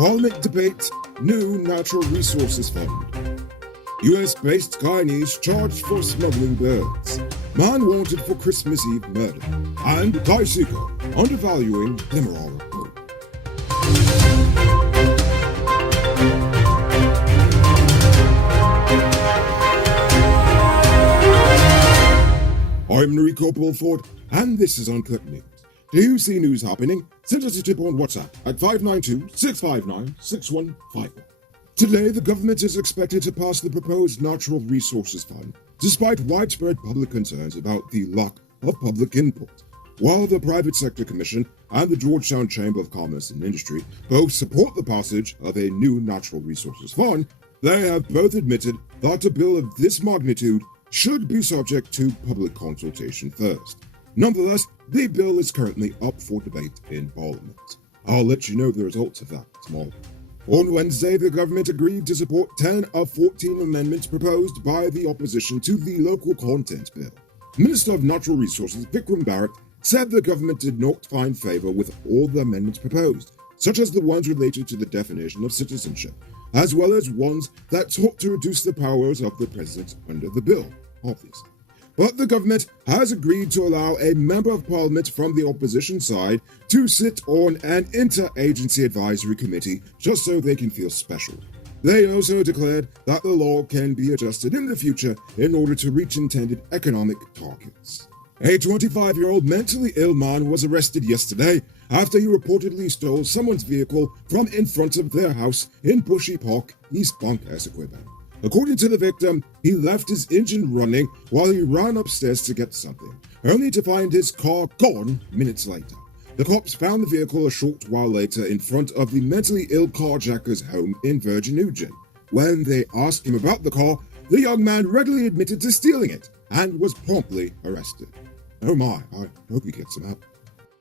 Parliament debates new natural resources fund. US-based Guyanese charged for smuggling birds. Man wanted for Christmas Eve murder. And bicycle undervaluing Demerara boat. I'm Enrico Bulford, and this is Uncut News. Do you see news happening? Send us a tip on WhatsApp at 592-659-6151. Today, the government is expected to pass the proposed Natural Resources Fund, despite widespread public concerns about the lack of public input. While the Private Sector Commission and the Georgetown Chamber of Commerce and Industry both support the passage of a new Natural Resources Fund, they have both admitted that a bill of this magnitude should be subject to public consultation first. Nonetheless, the bill is currently up for debate in Parliament. I'll let you know the results of that tomorrow. On Wednesday, the government agreed to support 10 of 14 amendments proposed by the opposition to the Local Content Bill. Minister of Natural Resources Vikram Barrett said the government did not find favour with all the amendments proposed, such as the ones related to the definition of citizenship, as well as ones that sought to reduce the powers of the president under the bill, obviously. But the government has agreed to allow a member of parliament from the opposition side to sit on an interagency advisory committee just so they can feel special. They also declared that the law can be adjusted in the future in order to reach intended economic targets. A 25-year-old mentally ill man was arrested yesterday after he reportedly stole someone's vehicle from in front of their house in Bushy Park, East Bank, Essequibo. According to the victim, he left his engine running while he ran upstairs to get something, only to find his car gone minutes later. The cops found the vehicle a short while later in front of the mentally ill carjacker's home in Virgin Nugent. When they asked him about the car, the young man readily admitted to stealing it and was promptly arrested. Oh my, I hope he gets him out.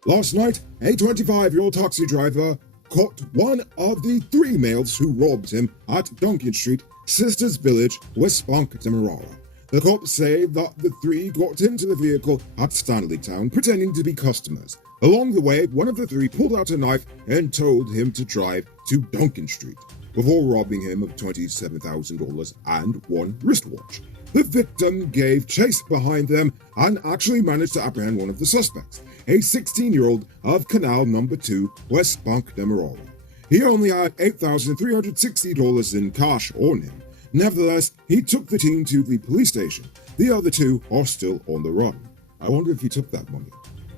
Last night, a 25-year-old taxi driver caught one of the three males who robbed him at Duncan Street, Sisters Village, West Bank, Demerara. The cops say that the three got into the vehicle at Stanleytown pretending to be customers. Along the way, one of the three pulled out a knife and told him to drive to Duncan Street, before robbing him of $27,000 and one wristwatch. The victim gave chase behind them and actually managed to apprehend one of the suspects, a 16-year-old of Canal No. 2, West Bank, Demerara. He only had $8,360 in cash on him. Nevertheless, he took the teen to the police station. The other two are still on the run. I wonder if he took that money.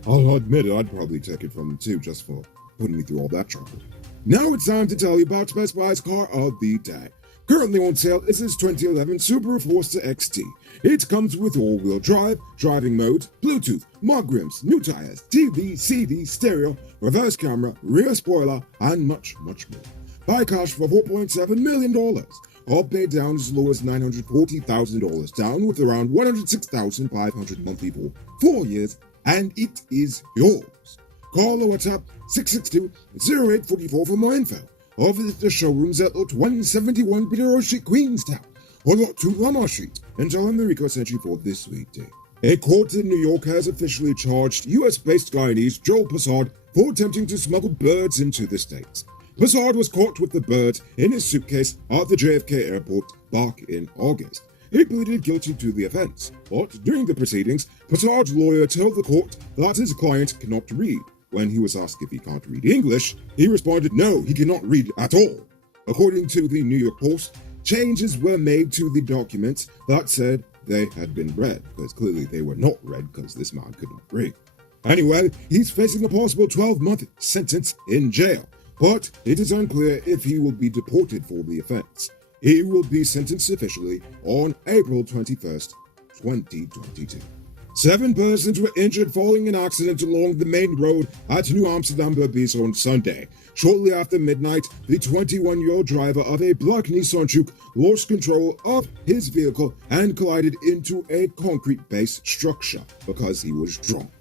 I'll admit it, I'd probably take it from him too, just for putting me through all that trouble. Now it's time to tell you about Best Buy's car of the day. Currently on sale is his 2011 Subaru Forester XT. It comes with all-wheel drive, driving mode, Bluetooth, mud rims, new tires, TV, CD, stereo, reverse camera, rear spoiler, and much, much more. Buy cash for $4.7 million. Or pay down as low as $940,000 down with around $106,500 monthly for 4 years, and it is yours. Call or WhatsApp 662-0844 for more info. Or visit the showrooms at Lot 171 Peter Street, Queenstown, or Lot 2 Lamar Street, and tell them Enrico sent you for this sweet day. A court in New York has officially charged US-based Guyanese Joel Passard for attempting to smuggle birds into the States. Passard was caught with the birds in his suitcase at the JFK airport back in August. He pleaded guilty to the offense, but during the proceedings, Passard's lawyer told the court that his client cannot read. When he was asked if he can't read English, he responded no, he cannot read at all. According to the New York Post, changes were made to the documents that said they had been read, because clearly they were not read because this man could not read. Anyway, he's facing a possible 12-month sentence in jail, but it is unclear if he will be deported for the offense. He will be sentenced officially on April 21st, 2022. 7 persons were injured following an accident along the main road at New Amsterdam Berbice on Sunday. Shortly after midnight, the 21-year-old driver of a black Nissan Juke lost control of his vehicle and collided into a concrete-based structure because he was drunk.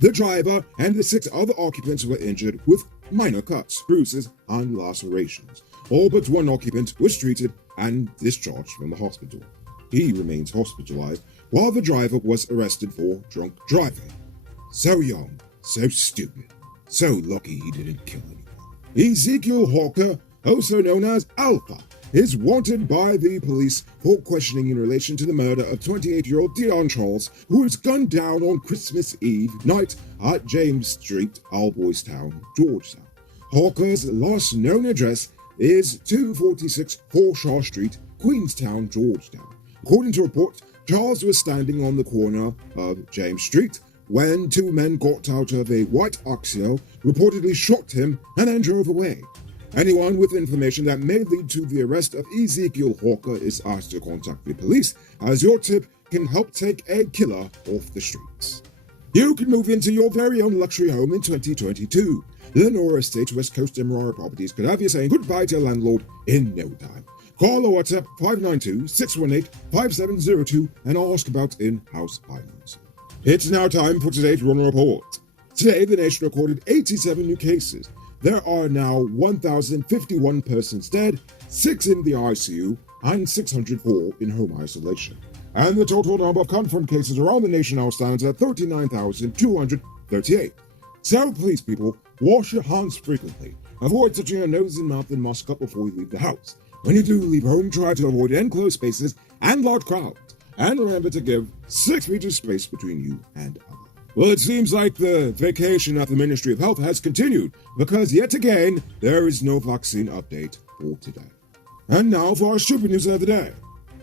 The driver and the 6 other occupants were injured with minor cuts, bruises, and lacerations. All but one occupant was treated and discharged from the hospital. He remains hospitalized, while the driver was arrested for drunk driving. So young, so stupid, so lucky he didn't kill anyone. Ezekiel Hawker, also known as Alpha, is wanted by the police for questioning in relation to the murder of 28-year-old Dion Charles, who was gunned down on Christmas Eve night at James Street, Alboys Town, Georgetown. Hawker's last known address is 246 Forshaw Street, Queenstown, Georgetown. According to reports, Charles was standing on the corner of James Street when two men got out of a white Axio, reportedly shot him, and then drove away. Anyone with information that may lead to the arrest of Ezekiel Hawker is asked to contact the police, as your tip can help take a killer off the streets. You can move into your very own luxury home in 2022. Lenora Estate West Coast Demerara Properties could have you saying goodbye to your landlord in no time. Call or WhatsApp 592-618-5702 and ask about in-house financing. It's now time for today's Run Report. Today, the nation recorded 87 new cases. There are now 1,051 persons dead, 6 in the ICU, and 604 in home isolation. And the total number of confirmed cases around the nation now stands at 39,238. So please, people, wash your hands frequently. Avoid touching your nose and mouth and mask up before you leave the house. When you do leave home, try to avoid enclosed spaces and large crowds. And remember to give 6 meters space between you and others. Well, it seems like the vacation at the Ministry of Health has continued, because yet again, there is no vaccine update for today. And now for our stupid news of the day.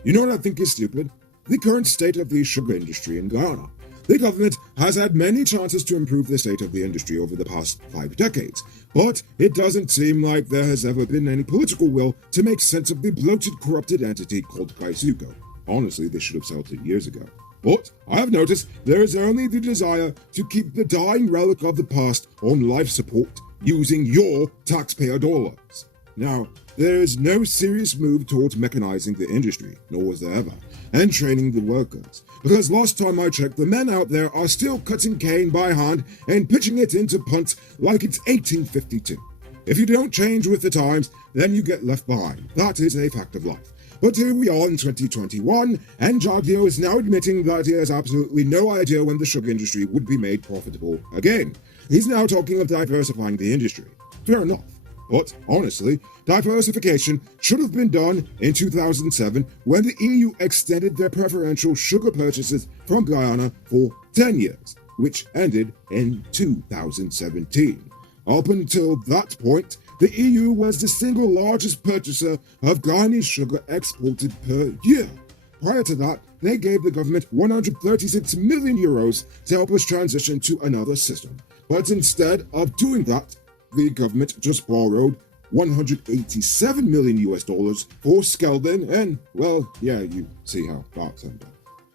You know what I think is stupid? The current state of the sugar industry in Guyana. The government has had many chances to improve the state of the industry over the past 5 decades, but it doesn't seem like there has ever been any political will to make sense of the bloated, corrupted entity called Kaisuko. Honestly, they should have settled it years ago. But I have noticed there is only the desire to keep the dying relic of the past on life support using your taxpayer dollars. Now, there is no serious move towards mechanizing the industry, nor was there ever, and training the workers. Because last time I checked, the men out there are still cutting cane by hand and pitching it into punts like it's 1852. If you don't change with the times, then you get left behind. That is a fact of life. But here we are in 2021, and Jagdio is now admitting that he has absolutely no idea when the sugar industry would be made profitable again. He's now talking of diversifying the industry. Fair enough. But honestly, diversification should have been done in 2007 when the EU extended their preferential sugar purchases from Guyana for 10 years, which ended in 2017. Up until that point, the EU was the single largest purchaser of Guyanese sugar exported per year. Prior to that, they gave the government 136 million euros to help us transition to another system. But instead of doing that, the government just borrowed $187 million for Skeldon, and, well, yeah, you see how that turned out.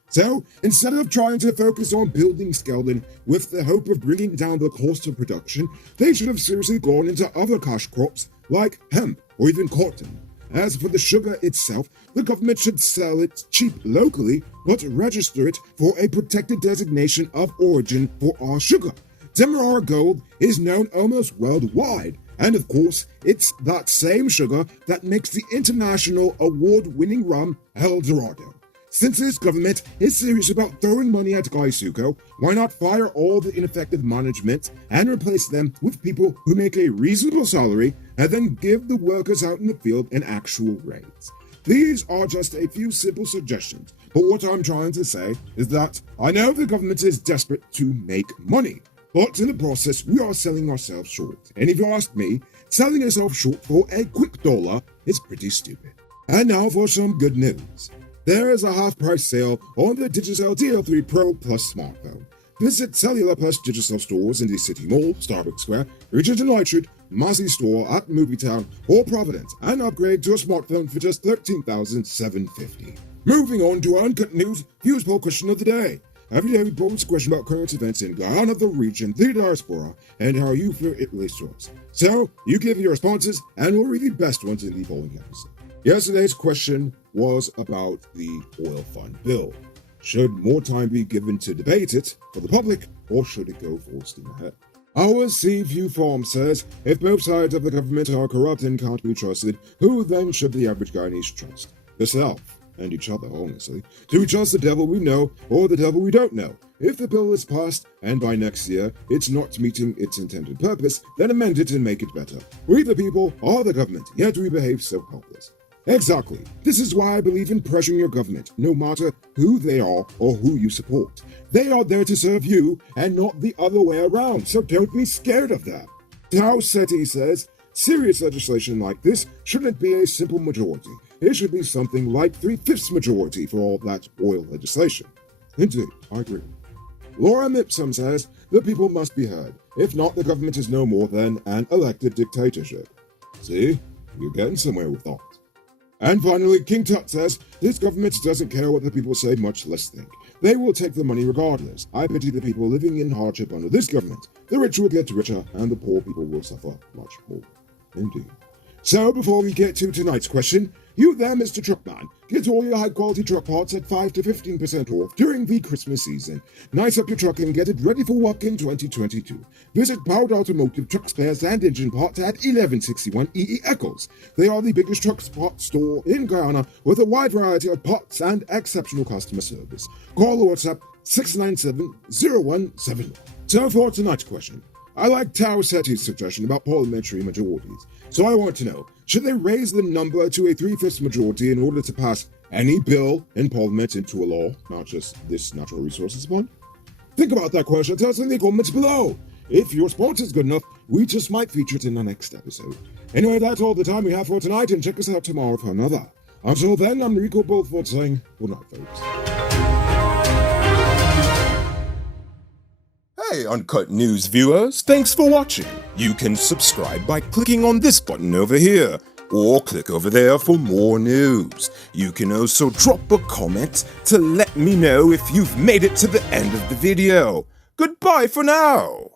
So, instead of trying to focus on building Skeldon with the hope of bringing down the cost of production, they should have seriously gone into other cash crops like hemp or even cotton. As for the sugar itself, the government should sell it cheap locally, but register it for a protected designation of origin for our sugar. Demerara Gold is known almost worldwide, and of course, it's that same sugar that makes the international award-winning rum El Dorado. Since this government is serious about throwing money at Kaisuko, why not fire all the ineffective management and replace them with people who make a reasonable salary and then give the workers out in the field an actual raise? These are just a few simple suggestions, but what I'm trying to say is that I know the government is desperate to make money, but in the process we are selling ourselves short. And if you ask me, selling yourself short for a quick dollar is pretty stupid. And now for some good news. There is a half-price sale on the Digicel DL3 Pro Plus smartphone. Visit Cellular Plus Digicel stores in the City Mall, Starbucks Square, Richard and Lightstreet, Massey Store at Movietown, or Providence, and upgrade to a smartphone for just $13,750. Moving on to Uncut News, Views Poll Question of the Day. Every day we pose a question about current events in Guyana, the region, the diaspora, and how you feel it relates to us. So, you give your responses, and we'll read the best ones in the following episode. Yesterday's question was about the oil fund bill. Should more time be given to debate it for the public, or should it go full steam ahead? Our Seaview Farm says, if both sides of the government are corrupt and can't be trusted, who then should the average Guyanese trust? Yourself. and each other, honestly. Do we trust the devil we know or the devil we don't know? If the bill is passed and by next year it's not meeting its intended purpose, then amend it and make it better. We the people are the government, yet we behave so helpless. Exactly. This is why I believe in pressuring your government, no matter who they are or who you support. They are there to serve you and not the other way around, so don't be scared of them. Tao Seti says, serious legislation like this shouldn't be a simple majority. It should be something like 3/5 majority for all that oil legislation. Indeed, I agree. Laura Mipsum says, the people must be heard. If not, the government is no more than an elected dictatorship. See? You're getting somewhere with that. And finally, King Tut says, this government doesn't care what the people say, much less think. They will take the money regardless. I pity the people living in hardship under this government. The rich will get richer, and the poor people will suffer much more. Indeed. So, before we get to tonight's question, you there, Mr. Truckman, get all your high-quality truck parts at 5 to 15% off during the Christmas season. Nice up your truck and get it ready for work in 2022. Visit Powered Automotive Truck Spares and Engine Parts at 1161 EE Eccles. They are the biggest truck parts store in Guyana with a wide variety of parts and exceptional customer service. Call or WhatsApp 697-0171. So for tonight's question, I like Tao Seti's suggestion about parliamentary majorities. So I want to know, should they raise the number to a 3/5 majority in order to pass any bill in Parliament into a law, not just this natural resources fund? Think about that question, tell us in the comments below. If your response is good enough, we just might feature it in the next episode. Anyway, that's all the time we have for tonight, and check us out tomorrow for another. Until then, I'm Rico Bulford saying good night, folks. Hey Uncut News viewers, thanks for watching. You can subscribe by clicking on this button over here, or click over there for more news. You can also drop a comment to let me know if you've made it to the end of the video. Goodbye for now.